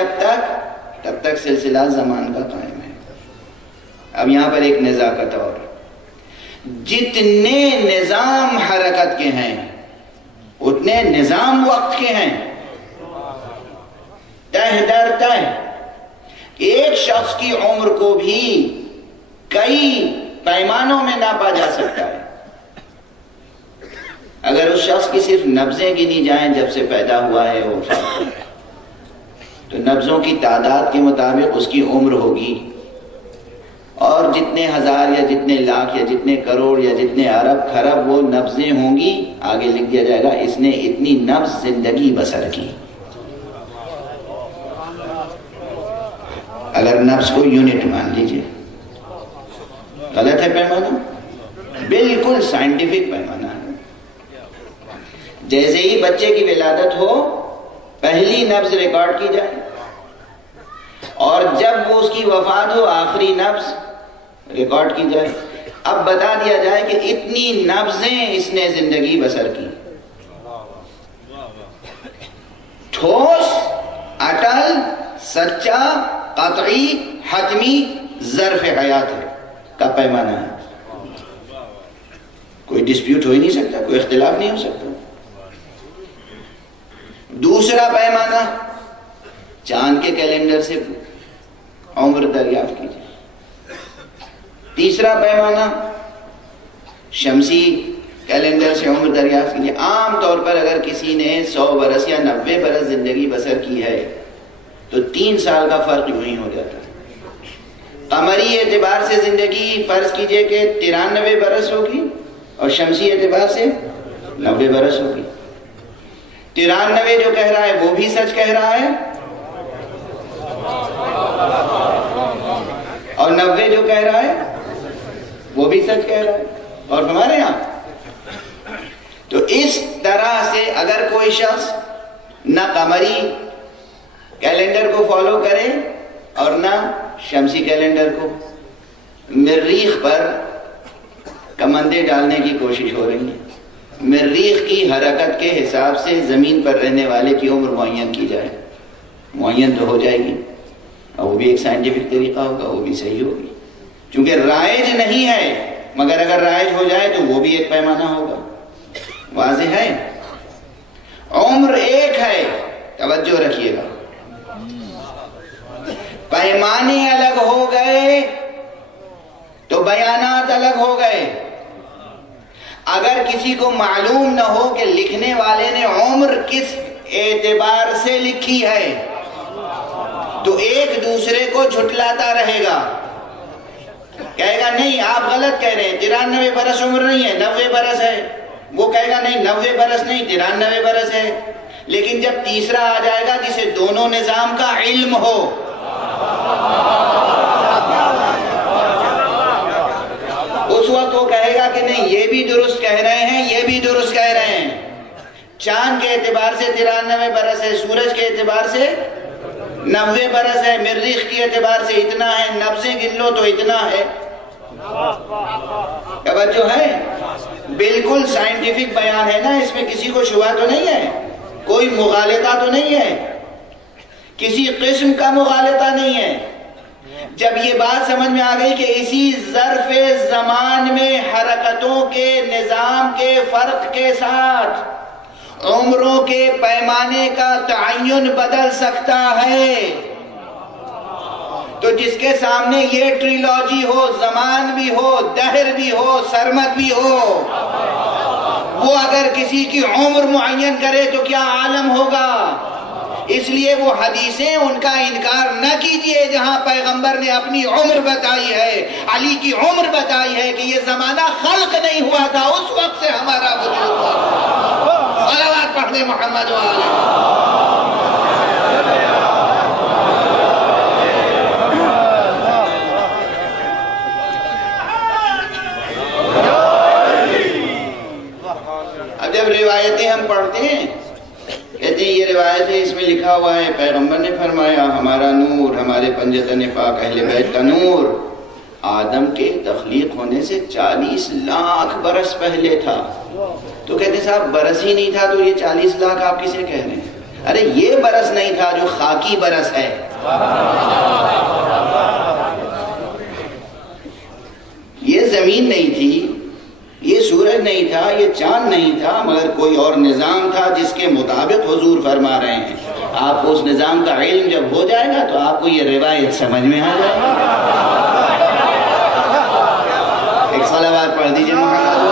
جب تک تب تک سلسلہ زمان کا قائم ہے۔ اب یہاں پر ایک نزاکت اور، جتنے نظام حرکت کے ہیں اتنے نظام وقت کے ہیں، تہ در تہ۔ ایک شخص کی عمر کو بھی کئی پیمانوں میں ناپا جا سکتا ہے۔ اگر اس شخص کی صرف نبضیں گنی جائیں جب سے پیدا ہوا ہے وہ تو نبضوں کی تعداد کے مطابق اس کی عمر ہوگی، اور جتنے ہزار یا جتنے لاکھ یا جتنے کروڑ یا جتنے ارب خرب وہ نبضیں ہوں گی، آگے لکھ دیا جائے گا اس نے اتنی نبض زندگی بسر کی۔ اگر نبض کو یونٹ مان لیجئے، غلط ہے پیمانہ؟ بالکل سائنٹیفک پیمانہ ہے۔ جیسے ہی بچے کی ولادت ہو پہلی نبض ریکارڈ کی جائے، اور جب وہ اس کی وفات ہو آخری نبض ریکارڈ کی جائے۔ اب بتا دیا جائے کہ اتنی نبضیں اس نے زندگی بسر کی۔ ٹھوس، اٹل، سچا، قطعی، حتمی ظرف حیات ہے کا پیمانہ ہے۔ کوئی ڈسپیوٹ ہو ہی نہیں سکتا، کوئی اختلاف نہیں ہو سکتا۔ دوسرا پیمانہ چاند کے کیلنڈر سے عمر دریافت کیجیے۔ تیسرا پیمانہ شمسی کیلنڈر سے عمر دریافت کیجیے۔ عام طور پر اگر کسی نے 100 برس یا 90 برس زندگی بسر کی ہے تو 3 سال کا فرق یوں ہی ہو جاتا ہے۔ قمری اعتبار سے زندگی فرض کیجئے کہ 93 برس ہوگی اور شمسی اعتبار سے 90 برس ہوگی۔ 93 جو کہہ رہا ہے وہ بھی سچ کہہ رہا ہے، اور 90 جو کہہ رہا ہے وہ بھی سچ کہہ رہا ہے۔ اور ہمارے یہاں تو اس طرح سے اگر کوئی شخص نہ قمری کیلنڈر کو فالو کرے اور نہ شمسی کیلنڈر کو، مریخ پر کمندیں ڈالنے کی کوشش ہو رہی ہے۔ مریخ کی حرکت کے حساب سے زمین پر رہنے والے کی عمر معین کی جائے، معین تو ہو جائے گی، اور وہ بھی ایک سائنٹیفک طریقہ ہوگا، وہ بھی صحیح ہوگی، چونکہ رائج نہیں ہے، مگر اگر رائج ہو جائے تو وہ بھی ایک پیمانہ ہوگا۔ واضح ہے؟ عمر ایک ہے، توجہ رکھیے گا۔ پیمانے الگ ہو گئے تو بیانات الگ ہو گئے۔ اگر کسی کو معلوم نہ ہو کہ لکھنے والے نے عمر کس اعتبار سے لکھی ہے تو ایک دوسرے کو جھٹلاتا رہے گا، کہے گا نہیں آپ غلط کہہ رہے ہیں، 93 برس عمر نہیں ہے، 90 برس ہے۔ وہ کہے گا نہیں 90 برس نہیں، 93 برس ہے۔ لیکن جب تیسرا آ جائے گا جسے دونوں نظام کا علم ہو، اس وقت وہ کہے گا کہ نہیں یہ بھی درست کہہ رہے ہیں، یہ بھی درست کہہ رہے ہیں۔ چاند کے اعتبار سے 93 برس ہے، سورج کے اعتبار سے 90 برس ہے، مریخ کے اعتبار سے اتنا ہے، نبضیں گن لو تو اتنا ہے۔ توجہ ہے؟ بالکل سائنٹیفک بیان ہے نا، اس میں کسی کو شبہ تو نہیں ہے، کوئی مغالطہ تو نہیں ہے، کسی قسم کا مغالطہ نہیں ہے۔ جب یہ بات سمجھ میں آ گئی کہ اسی ظرف زمان میں حرکتوں کے نظام کے فرق کے ساتھ عمروں کے پیمانے کا تعین بدل سکتا ہے، تو جس کے سامنے یہ ٹریلوجی ہو، زمان بھی ہو، دہر بھی ہو، سرمد بھی ہو، وہ اگر کسی کی عمر معین کرے تو کیا عالم ہوگا۔ اس لیے وہ حدیثیں ان کا انکار نہ کیجئے جہاں پیغمبر نے اپنی عمر بتائی ہے، علی کی عمر بتائی ہے کہ یہ زمانہ خلق نہیں ہوا تھا، اس وقت سے ہمارا وجود ہوا۔ صلوات پڑھ دیں محمد وآلہ۔ اب جب روایتیں ہم پڑھتے ہیں کہتے ہیں یہ روایت ہے، اس میں لکھا ہوا ہے پیغمبر نے فرمایا ہمارا نور، ہمارے پنجتن پاک اہل بیت کا نور آدم کے تخلیق ہونے سے 40 لاکھ برس پہلے تھا۔ تو کہتے ہیں صاحب برس ہی نہیں تھا تو یہ 40 لاکھ آپ کسے کہہ رہے ہیں؟ ارے یہ برس نہیں تھا جو خاکی برس ہے. یہ زمین نہیں تھی، یہ سورج نہیں تھا، یہ چاند نہیں تھا، مگر کوئی اور نظام تھا جس کے مطابق حضور فرما رہے ہیں. آپ کو اس نظام کا علم جب ہو جائے گا تو آپ کو یہ روایت سمجھ میں آ جائے گا. ایک صلوات پڑھ دیجئے محمد